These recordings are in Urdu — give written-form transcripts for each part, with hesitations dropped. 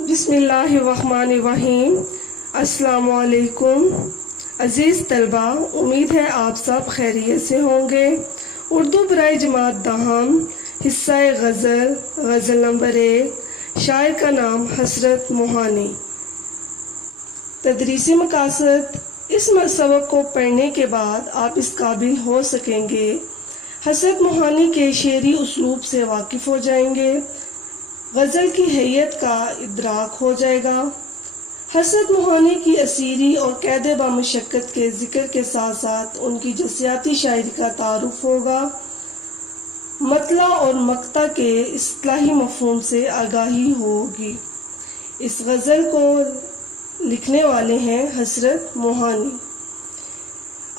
بسم اللہ الرحمن الرحیم۔ السلام علیکم عزیز طلبہ، امید ہے آپ سب خیریت سے ہوں گے۔ اردو برائے جماعت دہم، حصہ غزل، غزل نمبر 1، شاعر کا نام حسرت موہانی۔ تدریسی مقاصد: اس سبق کو پڑھنے کے بعد آپ اس قابل ہو سکیں گے، حسرت موہانی کے شعری اسلوب سے واقف ہو جائیں گے، غزل کی حیت کا ادراک ہو جائے گا۔ حسرت موہانی کی اسیری اور قید بامشقت کے ذکر کے ساتھ ساتھ ان کی جزیاتی شاعری کا تعارف ہوگا۔ مطلع اور مقطع کے اصطلاحی مفہوم سے آگاہی ہوگی۔ اس غزل کو لکھنے والے ہیں حسرت موہانی۔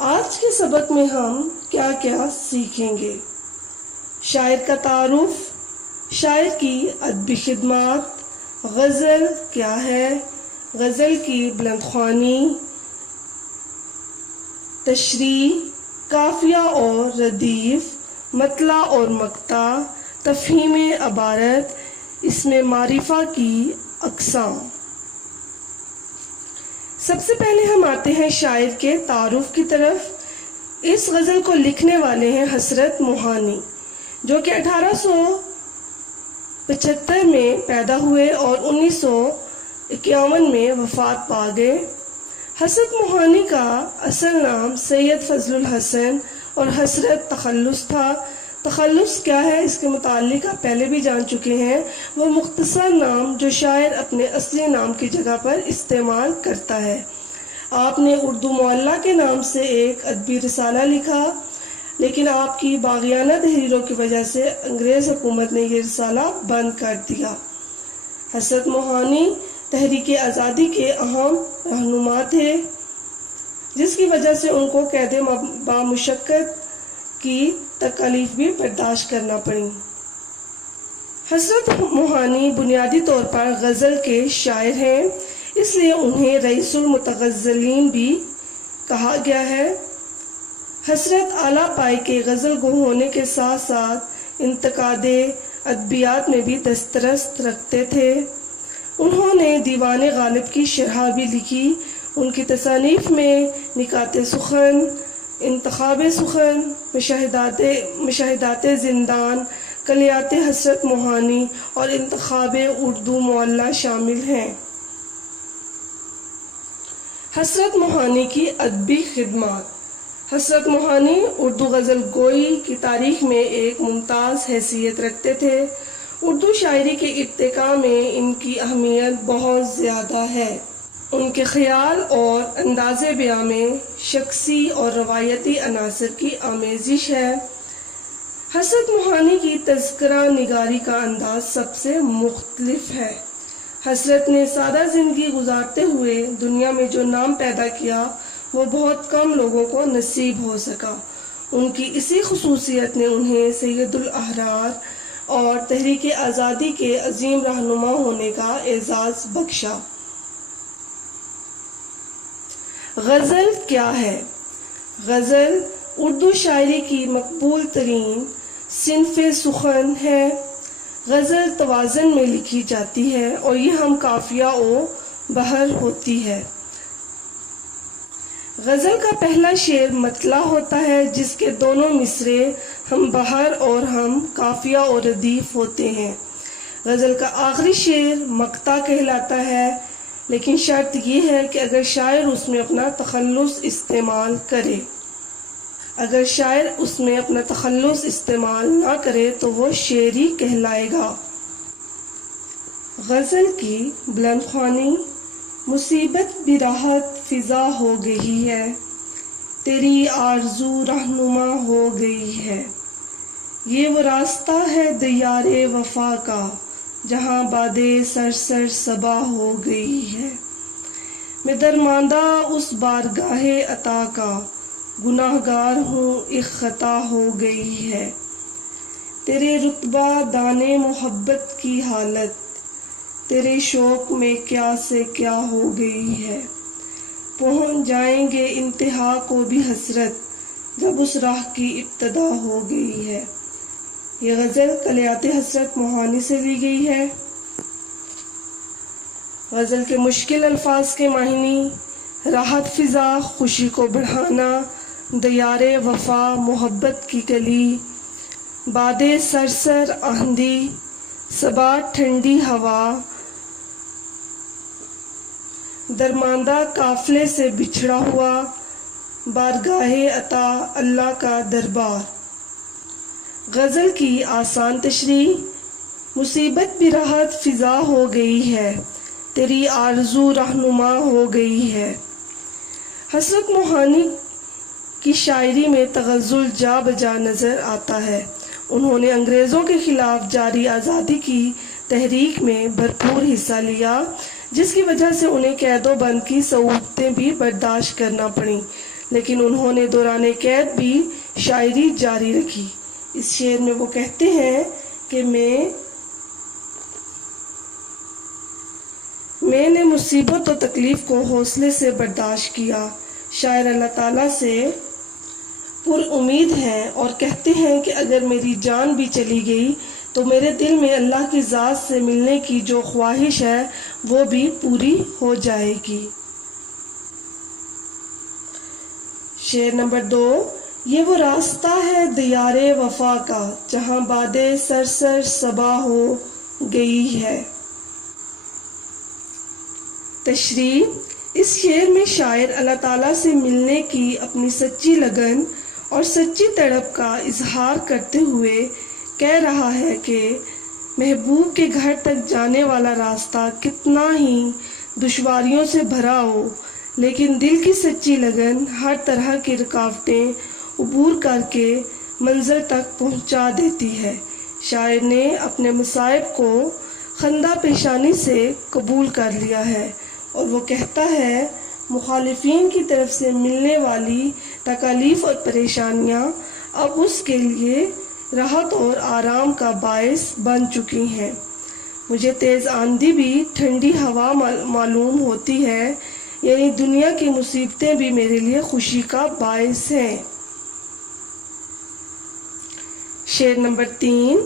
آج کے سبق میں ہم کیا کیا سیکھیں گے؟ شاعر کا تعارف، شاعر کی ادبی خدمات، غزل کیا ہے، غزل کی بلند خوانی، تشریح، قافیہ اور ردیف، مطلع اور مقطع، تفہیم عبارت، اسم معرفہ کی اقسام۔ سب سے پہلے ہم آتے ہیں شاعر کے تعارف کی طرف۔ اس غزل کو لکھنے والے ہیں حسرت موہانی، جو کہ 1875 میں پیدا ہوئے اور 1951 میں وفات پا گئے۔ حسرت موہانی کا اصل نام سید فضل الحسن اور حسرت تخلص تھا۔ تخلص کیا ہے، اس کے متعلق آپ پہلے بھی جان چکے ہیں۔ وہ مختصر نام جو شاعر اپنے اصلی نام کی جگہ پر استعمال کرتا ہے۔ آپ نے اردو معلیٰ کے نام سے ایک ادبی رسالہ لکھا، لیکن آپ کی باغیانہ تحریروں کی وجہ سے انگریز حکومت نے یہ رسالہ بند کر دیا۔ حسرت موہانی تحریک آزادی کے اہم رہنما تھے، جس کی وجہ سے ان کو قید بامشقت کی تکالیف بھی برداشت کرنا پڑی۔ حسرت موہانی بنیادی طور پر غزل کے شاعر ہیں، اس لیے انہیں رئیس المتغزلین بھی کہا گیا ہے۔ حسرت اعلیٰ پائے کے غزل گو ہونے کے ساتھ ساتھ انتقاد ادبیات میں بھی دسترس رکھتے تھے۔ انہوں نے دیوان غالب کی شرح بھی لکھی۔ ان کی تصانیف میں نکات سخن، انتخاب سخن، مشاہدات زندان، کلیات حسرت موہانی اور انتخاب اردو معلیٰ شامل ہیں۔ حسرت موہانی کی ادبی خدمات۔ حسرت موہانی اردو غزل گوئی کی تاریخ میں ایک ممتاز حیثیت رکھتے تھے۔ اردو شاعری کے ارتقاء میں ان کی اہمیت بہت زیادہ ہے۔ ان کے خیال اور انداز بیان میں شخصی اور روایتی عناصر کی آمیزش ہے۔ حسرت موہانی کی تذکرہ نگاری کا انداز سب سے مختلف ہے۔ حسرت نے سادہ زندگی گزارتے ہوئے دنیا میں جو نام پیدا کیا وہ بہت کم لوگوں کو نصیب ہو سکا۔ ان کی اسی خصوصیت نے انہیں سید الاحرار اور تحریک آزادی کے عظیم رہنما ہونے کا اعزاز بخشا۔ غزل کیا ہے؟ غزل اردو شاعری کی مقبول ترین صنف سخن ہے۔ غزل توازن میں لکھی جاتی ہے اور یہ ہم قافیہ و بحر ہوتی ہے۔ غزل کا پہلا شعر مطلع ہوتا ہے، جس کے دونوں مصرے ہم بحر اور ہم قافیہ اور ردیف ہوتے ہیں۔ غزل کا آخری شعر مقطع کہلاتا ہے، لیکن شرط یہ ہے کہ اگر شاعر اس میں اپنا تخلص استعمال کرے۔ اگر شاعر اس میں اپنا تخلص استعمال نہ کرے تو وہ شعری کہلائے گا۔ غزل کی بلند خوانی۔ مصیبت بھی راحت فضا ہو گئی ہے، تیری آرزو رہنما ہو گئی ہے، یہ وہ راستہ ہے دیار وفا کا، جہاں بادے سرسر صبا ہو گئی ہے، میں درماندہ اس بارگاہ عطا کا، گناہ گار ہوں ایک خطا ہو گئی ہے، تیرے رتبہ دانے محبت کی حالت، تیرے شوق میں کیا سے کیا ہو گئی ہے، پہنچ جائیں گے انتہا کو بھی حسرت، جب اس راہ کی ابتدا ہو گئی ہے۔ یہ غزل کلیات حسرت موہانی سے لی گئی ہے۔ غزل کے مشکل الفاظ کے معنی: راحت فضا، خوشی کو بڑھانا، دیار وفا، محبت کی گلی، باد سرسر آندھی، صبا ٹھنڈی ہوا، درماندہ قافلے سے بچھڑا ہوا، بارگاہ عطا اللہ کا دربار۔ غزل کی آسان تشریح: مصیبت بھی راحت فضا ہو گئی ہے، تیری آرزو رہنما ہو گئی ہے۔ حسرت موہانی کی شاعری میں تغزل جا بجا نظر آتا ہے۔ انہوں نے انگریزوں کے خلاف جاری آزادی کی تحریک میں بھرپور حصہ لیا، جس کی وجہ سے انہیں قید و بند کی صعوبتیں بھی برداشت کرنا پڑیں، لیکن انہوں نے دوران قید بھی شاعری جاری رکھی۔ اس شعر میں وہ کہتے ہیں کہ میں نے مصیبت و تکلیف کو حوصلے سے برداشت کیا۔ شاعر اللہ تعالیٰ سے پر امید ہیں اور کہتے ہیں کہ اگر میری جان بھی چلی گئی تو میرے دل میں اللہ کی ذات سے ملنے کی جو خواہش ہے وہ بھی پوری ہو جائے گی۔ شعر نمبر 2: یہ وہ راستہ ہے دیار وفا کا، جہاں باد سرسر صبا ہو گئی ہے۔ تشریح: اس شعر میں شاعر اللہ تعالیٰ سے ملنے کی اپنی سچی لگن اور سچی تڑپ کا اظہار کرتے ہوئے کہہ رہا ہے کہ محبوب کے گھر تک جانے والا راستہ کتنا ہی دشواریوں سے بھرا ہو، لیکن دل کی سچی لگن ہر طرح کی رکاوٹیں عبور کر کے منزل تک پہنچا دیتی ہے۔ شاعر نے اپنے مصائب کو خندہ پیشانی سے قبول کر لیا ہے اور وہ کہتا ہے، مخالفین کی طرف سے ملنے والی تکالیف اور پریشانیاں اب اس کے لیے راحت اور آرام کا باعث بن چکی ہیں۔ مجھے تیز آندھی بھی ٹھنڈی ہوا معلوم ہوتی ہے، یعنی دنیا کی مصیبتیں بھی میرے لیے خوشی کا باعث ہیں۔ شعر نمبر 3: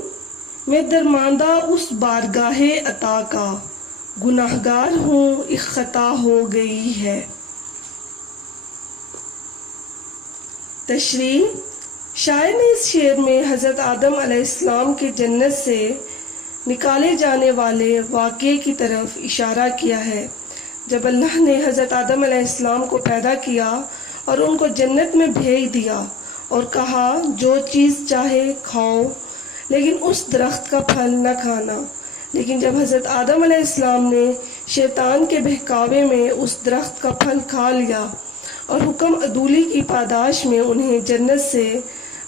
میں درماندہ اس بارگاہ عطا کا، گناہگار ہوں ایک خطا ہو گئی ہے۔ تشریح: شاعر نے اس شعر میں حضرت آدم علیہ السلام کے جنت سے نکالے جانے والے واقعے کی طرف اشارہ کیا ہے۔ جب اللہ نے حضرت آدم علیہ السلام کو پیدا کیا اور ان کو جنت میں بھیج دیا اور کہا جو چیز چاہے کھاؤ لیکن اس درخت کا پھل نہ کھانا، لیکن جب حضرت آدم علیہ السلام نے شیطان کے بہکاوے میں اس درخت کا پھل کھا لیا اور حکم عدولی کی پاداش میں انہیں جنت سے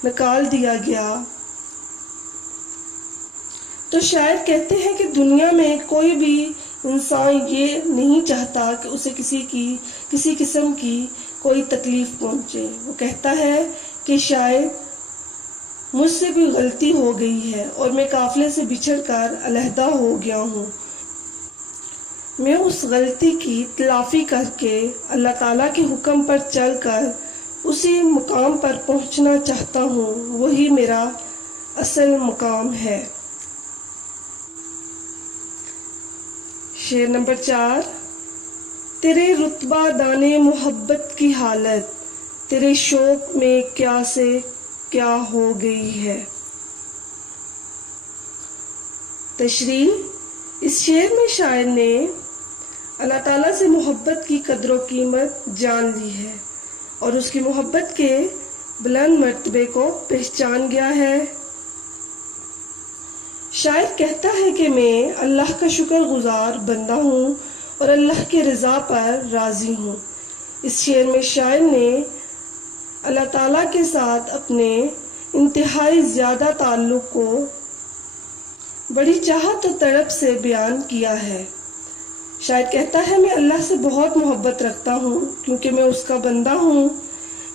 نکال دیا گیا، تو شاعر کہتے ہیں کہ دنیا میں کوئی بھی انسان یہ نہیں چاہتا کہ اسے کسی قسم کی کوئی تکلیف پہنچے۔ وہ کہتا ہے کہ شاید مجھ سے کوئی غلطی ہو گئی ہے اور میں قافلے سے بچھڑ کر علیحدہ ہو گیا ہوں۔ میں اس غلطی کی تلافی کر کے اللہ تعالیٰ کے حکم پر چل کر اسی مقام پر پہنچنا چاہتا ہوں، وہی میرا اصل مقام ہے۔ شعر نمبر 4: تیرے رتبہ دانے محبت کی حالت، تیرے شوق میں کیا سے کیا ہو گئی ہے۔ تشریح: اس شعر میں شاعر نے اللہ تعالیٰ سے محبت کی قدر و قیمت جان لی ہے اور اس کی محبت کے بلند مرتبے کو پہچان گیا ہے۔ شاعر کہتا ہے کہ میں اللہ کا شکر گزار بندہ ہوں اور اللہ کی رضا پر راضی ہوں۔ اس شعر میں شاعر نے اللہ تعالیٰ کے ساتھ اپنے انتہائی زیادہ تعلق کو بڑی چاہت و تڑپ سے بیان کیا ہے۔ شاعر کہتا ہے میں اللہ سے بہت محبت رکھتا ہوں کیونکہ میں اس کا بندہ ہوں۔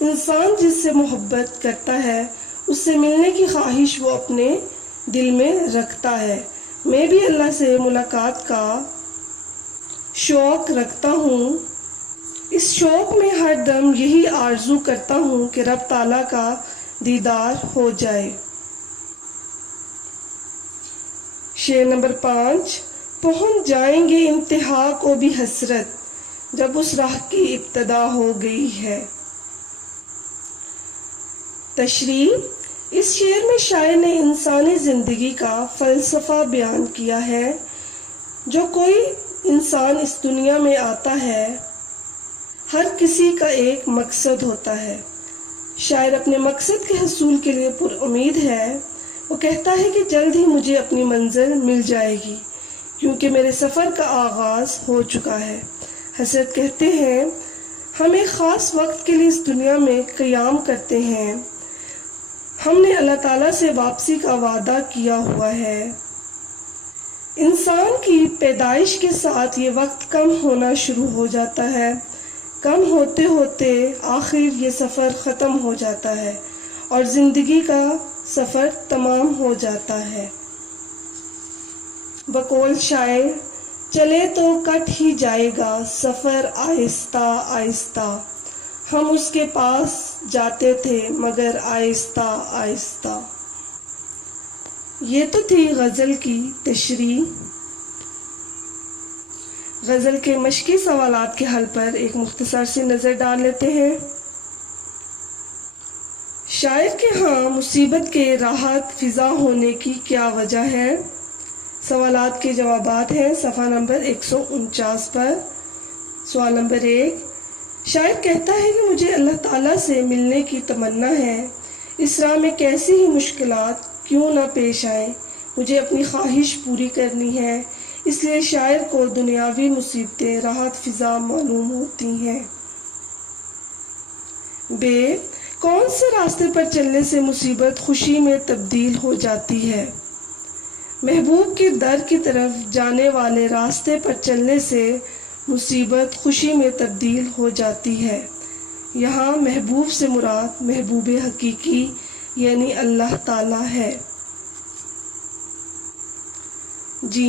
انسان جس سے محبت کرتا ہے اس سے ملنے کی خواہش وہ اپنے دل میں رکھتا ہے۔ میں بھی اللہ سے ملاقات کا شوق رکھتا ہوں۔ اس شوق میں ہر دم یہی آرزو کرتا ہوں کہ رب تعالیٰ کا دیدار ہو جائے۔ شعر نمبر 5: پہنچ جائیں گے انتہا کو بھی حسرت جب اس راہ کی ابتدا ہو گئی ہے۔ تشریح۔ اس شعر میں شاعر نے انسانی زندگی کا فلسفہ بیان کیا ہے۔ جو کوئی انسان اس دنیا میں آتا ہے، ہر کسی کا ایک مقصد ہوتا ہے۔ شاعر اپنے مقصد کے حصول کے لیے پر امید ہے۔ وہ کہتا ہے کہ جلد ہی مجھے اپنی منزل مل جائے گی کیونکہ میرے سفر کا آغاز ہو چکا ہے۔ حضرت کہتے ہیں، ہم ایک خاص وقت کے لیے اس دنیا میں قیام کرتے ہیں۔ ہم نے اللہ تعالیٰ سے واپسی کا وعدہ کیا ہوا ہے۔ انسان کی پیدائش کے ساتھ یہ وقت کم ہونا شروع ہو جاتا ہے۔ کم ہوتے ہوتے آخر یہ سفر ختم ہو جاتا ہے اور زندگی کا سفر تمام ہو جاتا ہے۔ بقول شاعر، چلے تو کٹ ہی جائے گا سفر آہستہ آہستہ، ہم اس کے پاس جاتے تھے مگر آہستہ آہستہ۔ یہ تو تھی غزل کی تشریح۔ غزل کے مشقی سوالات کے حل پر ایک مختصر سی نظر ڈال لیتے ہیں۔ شاعر کے ہاں مصیبت کے راحت فضا ہونے کی کیا وجہ ہے؟ سوالات کے جوابات ہیں صفحہ نمبر 149 پر۔ سوال نمبر 1، شاعر کہتا ہے کہ مجھے اللہ تعالیٰ سے ملنے کی تمنا ہے۔ اس راہ میں کیسی ہی مشکلات کیوں نہ پیش آئیں، مجھے اپنی خواہش پوری کرنی ہے، اس لیے شاعر کو دنیاوی مصیبتیں راحت فضا معلوم ہوتی ہیں۔ ب، کون سے راستے پر چلنے سے مصیبت خوشی میں تبدیل ہو جاتی ہے؟ محبوب کے در کی طرف جانے والے راستے پر چلنے سے مصیبت خوشی میں تبدیل ہو جاتی ہے۔ یہاں محبوب سے مراد محبوب حقیقی یعنی اللہ تعالیٰ ہے۔ ج،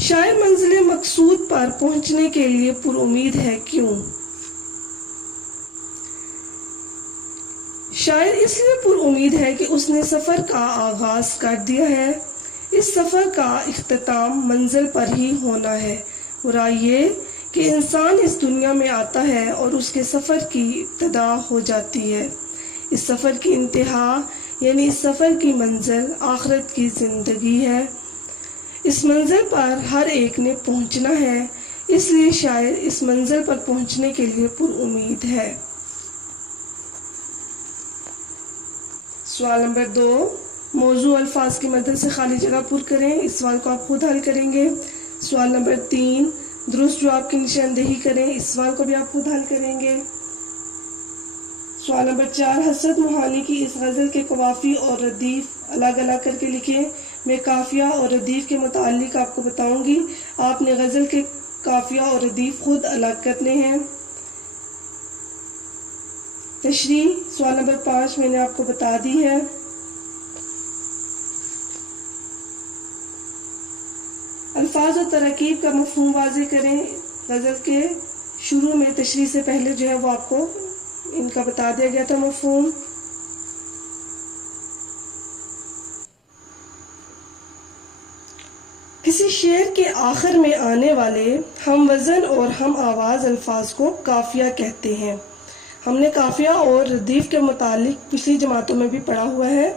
شاعر منزل مقصود پر پہنچنے کے لیے پر امید ہے، کیوں؟ شاعر اس لیے پر امید ہے کہ اس نے سفر کا آغاز کر دیا ہے۔ اس سفر کا اختتام منزل پر ہی ہونا ہے۔ مراد یہ کہ انسان اس دنیا میں آتا ہے اور اس کے سفر کی ابتدا ہو جاتی ہے۔ اس سفر کی انتہا یعنی اس سفر کی منزل آخرت کی زندگی ہے۔ اس منزل پر ہر ایک نے پہنچنا ہے، اس لیے شاعر اس منزل پر پہنچنے کے لیے پر امید ہے۔ سوال نمبر 2، موضوع الفاظ کی مدد سے خالی جگہ پر کریں۔ اس سوال کو آپ خود حل کریں گے۔ سوال نمبر 3، درست جواب کی نشاندہی کریں۔ اس سوال کو بھی آپ خود حل کریں گے۔ سوال نمبر 4، حسرت موہانی کی اس غزل کے قوافی اور ردیف الگ الگ کر کے لکھیں۔ میں قافیہ اور ردیف کے متعلق آپ کو بتاؤں گی، آپ نے غزل کے قافیہ اور ردیف خود الگ کرنے ہیں۔ تشریح، سوال نمبر 5 میں نے آپ کو بتا دی ہے۔ الفاظ اور تراکیب کا مفہوم واضح کریں۔ غزل کے شروع میں تشریح سے پہلے جو ہے وہ آپ کو ان کا بتا دیا گیا تھا مفہوم۔ کسی شعر کے آخر میں آنے والے ہم وزن اور ہم آواز الفاظ کو قافیہ کہتے ہیں۔ ہم نے قافیہ اور ردیف کے متعلق پچھلی جماعتوں میں بھی پڑھا ہوا ہے۔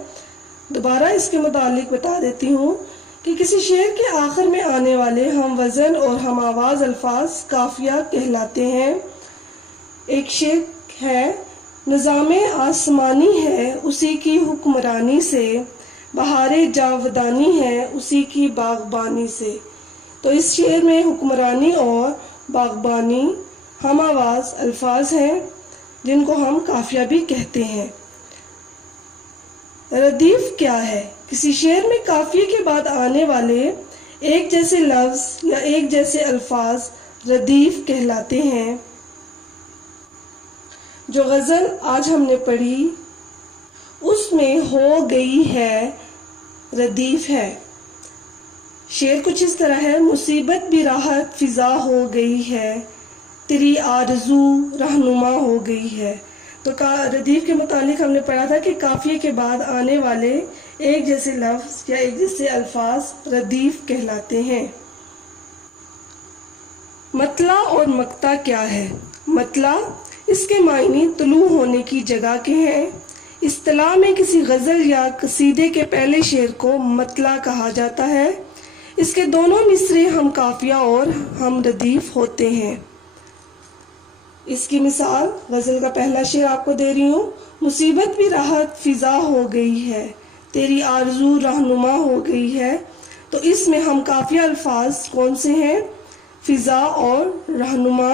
دوبارہ اس کے متعلق بتا دیتی ہوں کہ کسی شعر کے آخر میں آنے والے ہم وزن اور ہم آواز الفاظ قافیہ کہلاتے ہیں۔ ایک شعر ہے، نظام آسمانی ہے اسی کی حکمرانی سے، بہار جاودانی ہے اسی کی باغبانی سے۔ تو اس شعر میں حکمرانی اور باغبانی ہم آواز الفاظ ہیں جن کو ہم قافیہ بھی کہتے ہیں۔ ردیف کیا ہے؟ کسی شعر میں قافیے کے بعد آنے والے ایک جیسے لفظ یا ایک جیسے الفاظ ردیف کہلاتے ہیں۔ جو غزل آج ہم نے پڑھی اس میں ہو گئی ہے ردیف ہے۔ شعر کچھ اس طرح ہے، مصیبت بھی راحت فضا ہو گئی ہے، تیری آرزو رہنما ہو گئی ہے۔ تو ردیف کے متعلق ہم نے پڑھا تھا کہ قافیے کے بعد آنے والے ایک جیسے لفظ یا ایک جیسے الفاظ ردیف کہلاتے ہیں۔ مطلع اور مقطع کیا ہے؟ مطلع اس کے معنی طلوع ہونے کی جگہ کے ہیں۔ اصطلاح میں کسی غزل یا قصیدے کے پہلے شعر کو مطلع کہا جاتا ہے۔ اس کے دونوں مصرے ہم قافیہ اور ہم ردیف ہوتے ہیں۔ اس کی مثال غزل کا پہلا شعر آپ کو دے رہی ہوں۔ مصیبت بھی راحت فضا ہو گئی ہے، تیری آرزو رہنما ہو گئی ہے۔ تو اس میں ہم قافیہ الفاظ کون سے ہیں؟ فضا اور رہنما،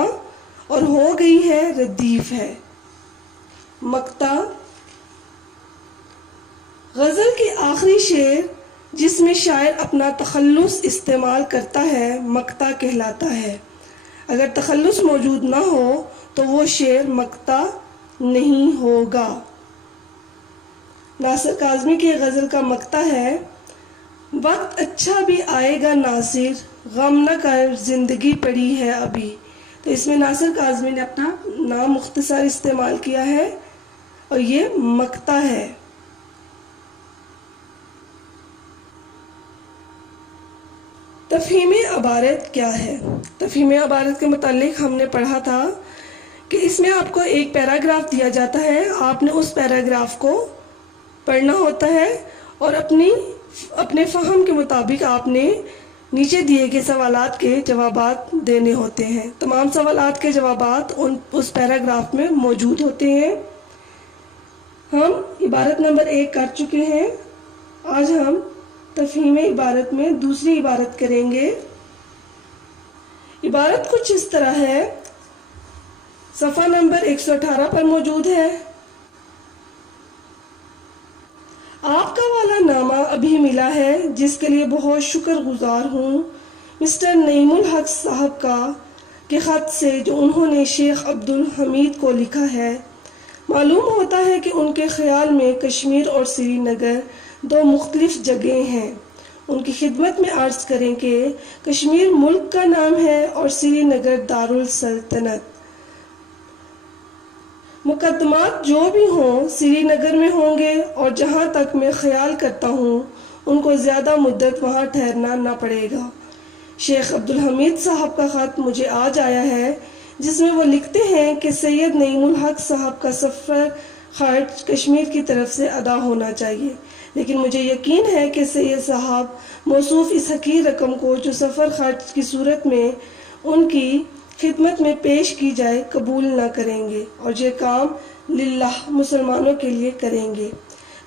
اور ہو گئی ہے ردیف ہے۔ مقطع غزل کے آخری شعر جس میں شاعر اپنا تخلص استعمال کرتا ہے مقطع کہلاتا ہے۔ اگر تخلص موجود نہ ہو تو وہ شعر مقطع نہیں ہوگا۔ ناصر کاظمی کی غزل کا مقطع ہے: وقت اچھا بھی آئے گا ناصر، غم نہ کر زندگی پڑی ہے ابھی۔ تو اس میں ناصر کاظمی نے اپنا نام مختصر استعمال کیا ہے اور یہ مقطع ہے۔ تفہیم عبارت کیا ہے؟ تفہیم عبارت کے متعلق ہم نے پڑھا تھا کہ اس میں آپ کو ایک پیراگراف دیا جاتا ہے، آپ نے اس پیراگراف کو پڑھنا ہوتا ہے اور اپنے فہم کے مطابق آپ نے نیچے دیے گئے سوالات کے جوابات دینے ہوتے ہیں۔ تمام سوالات کے جوابات اس پیراگراف میں موجود ہوتے ہیں۔ ہم عبارت نمبر 1 کر چکے ہیں۔ آج ہم تفہیم عبارت میں دوسری عبارت کریں گے۔ عبارت کچھ اس طرح ہے، صفحہ نمبر 118 پر موجود ہے: آپ کا والا نامہ ابھی ملا ہے، جس کے لیے بہت شکر گزار ہوں مسٹر نعیم الحق صاحب کا کے خط سے جو انہوں نے شیخ عبدالحمید کو لکھا ہے۔ معلوم ہوتا ہے کہ ان کے خیال میں کشمیر اور سری نگر دو مختلف جگہیں ہیں۔ ان کی خدمت میں عرض کریں کہ کشمیر ملک کا نام ہے اور سری نگر دارالسلطنت۔ مقدمات جو بھی ہوں سری نگر میں ہوں گے اور جہاں تک میں خیال کرتا ہوں ان کو زیادہ مدت وہاں ٹھہرنا نہ پڑے گا۔ شیخ عبدالحمید صاحب کا خط مجھے آج آیا ہے جس میں وہ لکھتے ہیں کہ سید نعیم الحق صاحب کا سفر خرچ کشمیر کی طرف سے ادا ہونا چاہیے، لیکن مجھے یقین ہے کہ سید صاحب موصوف اس حقیر رقم کو جو سفر خرچ کی صورت میں ان کی خدمت میں پیش کی جائے قبول نہ کریں گے اور یہ کام للہ مسلمانوں کے لیے کریں گے۔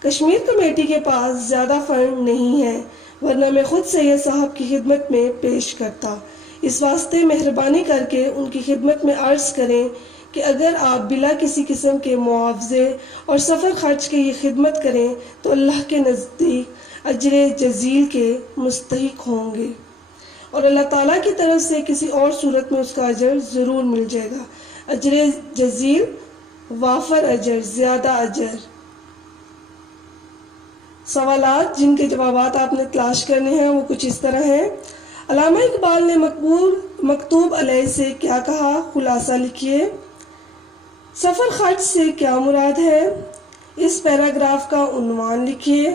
کشمیر کمیٹی کے پاس زیادہ فنڈ نہیں ہے، ورنہ میں خود سید صاحب کی خدمت میں پیش کرتا۔ اس واسطے مہربانی کر کے ان کی خدمت میں عرض کریں کہ اگر آپ بلا کسی قسم کے معاوضے اور سفر خرچ کے یہ خدمت کریں تو اللہ کے نزدیک اجر جزیل کے مستحق ہوں گے اور اللہ تعالیٰ کی طرف سے کسی اور صورت میں اس کا اجر ضرور مل جائے گا۔ اجر جزیل، وافر اجر، زیادہ اجر۔ سوالات جن کے جوابات آپ نے تلاش کرنے ہیں وہ کچھ اس طرح ہیں: علامہ اقبال نے مکتوب علیہ سے کیا کہا؟ خلاصہ لکھیے۔ سفر خرچ سے کیا مراد ہے؟ اس پیراگراف کا عنوان لکھیے۔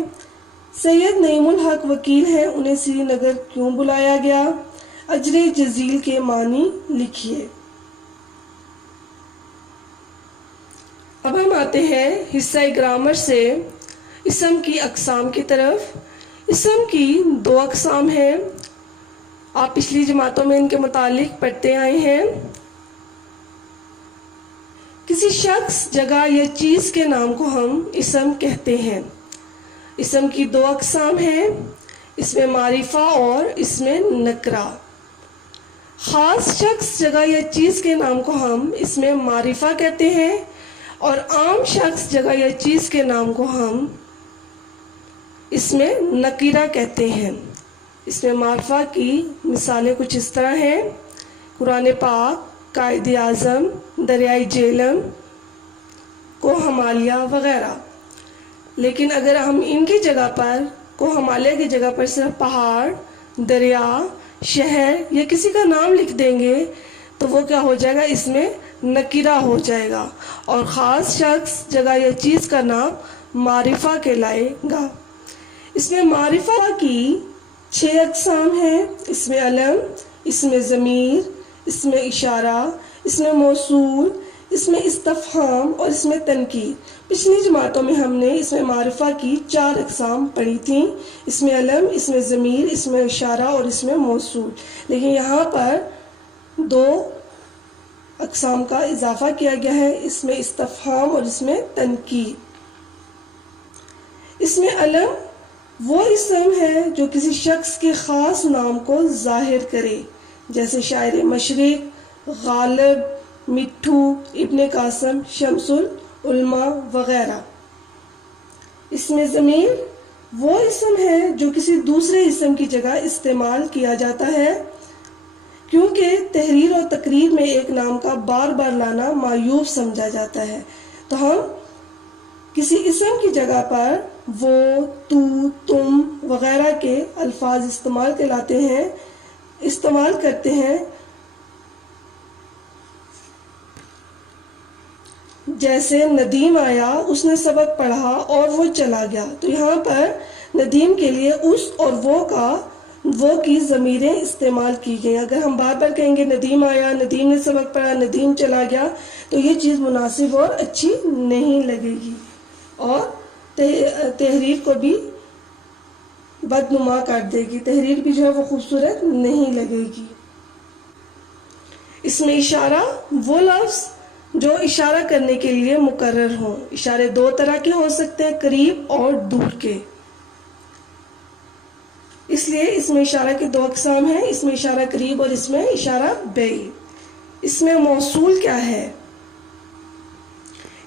سید نعیم الحق وکیل ہیں، انہیں سری نگر کیوں بلایا گیا؟ اجر جزیل کے معنی لکھیے۔ اب ہم آتے ہیں حصہ گرامر سے اسم کی اقسام کی طرف۔ اسم کی 2 اقسام ہیں، آپ پچھلی جماعتوں میں ان کے متعلق پڑھتے آئے ہیں۔ کسی شخص، جگہ یا چیز کے نام کو ہم اسم کہتے ہیں۔ اسم کی 2 اقسام ہیں، اسم معرفہ اور اسم نکرہ۔ خاص شخص، جگہ یا چیز کے نام کو ہم اسم معرفہ کہتے ہیں اور عام شخص، جگہ یا چیز کے نام کو ہم اسم نکرہ کہتے ہیں۔ اسم معرفہ کی مثالیں کچھ اس طرح ہیں: قرآن پاک، قائد اعظم، دریائے جیلم، کوہ ہمالیہ وغیرہ۔ لیکن اگر ہم ان کی جگہ پر، کوہ ہمالیہ کی جگہ پر صرف پہاڑ، دریا، شہر یا کسی کا نام لکھ دیں گے تو وہ کیا ہو جائے گا؟ اس میں نکرہ ہو جائے گا اور خاص شخص، جگہ یا چیز کا نام معرفہ کہلائے گا۔ اس میں معرفہ کی 6 اقسام ہیں: اسم علم، اسم ضمیر، اس میں اشارہ، اس میں موصول، اس میں استفہام اور اس میں تنکیر۔ پچھلی جماعتوں میں ہم نے اس میں معرفہ کی 4 اقسام پڑھی تھیں، اس میں علم، اس میں ضمیر، اس میں اشارہ اور اس میں موصول۔ لیکن یہاں پر 2 اقسام کا اضافہ کیا گیا ہے، اس میں استفہام اور اس میں تنکیر۔ اس میں علم وہ اسم ہے جو کسی شخص کے خاص نام کو ظاہر کرے، جیسے شاعر مشرق، غالب، مٹھو، ابن قاسم، شمس العلماء وغیرہ۔ اس میں ضمیر وہ اسم ہے جو کسی دوسرے اسم کی جگہ استعمال کیا جاتا ہے، کیونکہ تحریر اور تقریر میں ایک نام کا بار بار لانا معیوب سمجھا جاتا ہے، تو ہم کسی اسم کی جگہ پر وہ، تو، تم وغیرہ کے الفاظ استعمال کرتے ہیں، جیسے ندیم آیا، اس نے سبق پڑھا اور وہ چلا گیا۔ تو یہاں پر ندیم کے لیے اس اور وہ کی ضمیریں استعمال کی گئی۔ اگر ہم بار بار کہیں گے ندیم آیا، ندیم نے سبق پڑھا، ندیم چلا گیا، تو یہ چیز مناسب اور اچھی نہیں لگے گی اور تحریر کو بھی بدنما کر دے گی، تحریر بھی جو ہے وہ خوبصورت نہیں لگے گی۔ اس میں اشارہ وہ لفظ جو اشارہ کرنے کے لیے مقرر ہوں۔ اشارے 2 طرح کے ہو سکتے ہیں، قریب اور دور کے، اس لیے اس میں اشارہ کی 2 اقسام ہیں، اس میں اشارہ قریب اور اس میں اشارہ بعید۔ اس میں موصول کیا ہے؟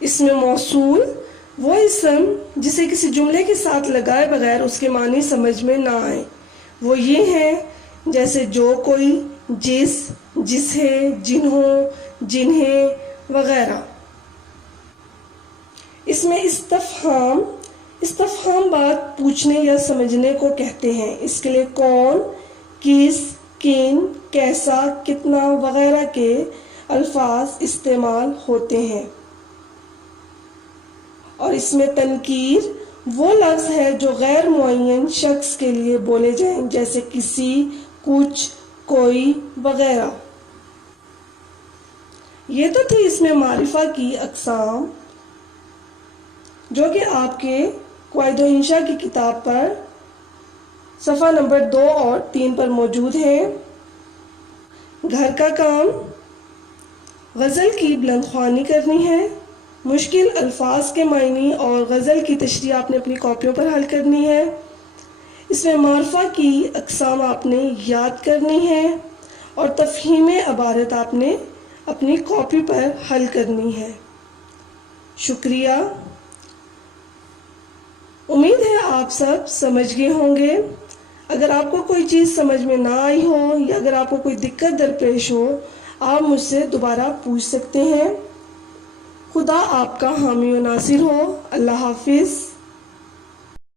اس میں موصول وہ اسم جسے کسی جملے کے ساتھ لگائے بغیر اس کے معنی سمجھ میں نہ آئے، وہ یہ ہیں جیسے جو، کوئی، جس، جسے، جنہوں، جنہیں وغیرہ۔ اس میں استفہام بات پوچھنے یا سمجھنے کو کہتے ہیں، اس کے لیے کون، کس، کن، کیسا، کتنا وغیرہ کے الفاظ استعمال ہوتے ہیں۔ اور اس میں تنکیر وہ لفظ ہے جو غیر معین شخص کے لیے بولے جائیں، جیسے کسی، کچھ، کوئی وغیرہ۔ یہ تو تھی اس میں معرفہ کی اقسام، جو کہ آپ کے قواعد و انشاء کی کتاب پر صفحہ نمبر 2 اور 3 پر موجود ہیں۔ گھر کا کام، غزل کی بلند خوانی کرنی ہے، مشکل الفاظ کے معنی اور غزل کی تشریح آپ نے اپنی کاپیوں پر حل کرنی ہے۔ اس میں معرفہ کی اقسام آپ نے یاد کرنی ہے اور تفہیم عبارت آپ نے اپنی کاپی پر حل کرنی ہے۔ شکریہ، امید ہے آپ سب سمجھ گئے ہوں گے۔ اگر آپ کو کوئی چیز سمجھ میں نہ آئی ہو یا اگر آپ کو کوئی دقت درپیش ہو، آپ مجھ سے دوبارہ پوچھ سکتے ہیں۔ خدا آپ کا حامی و ناصر ہو۔ اللہ حافظ۔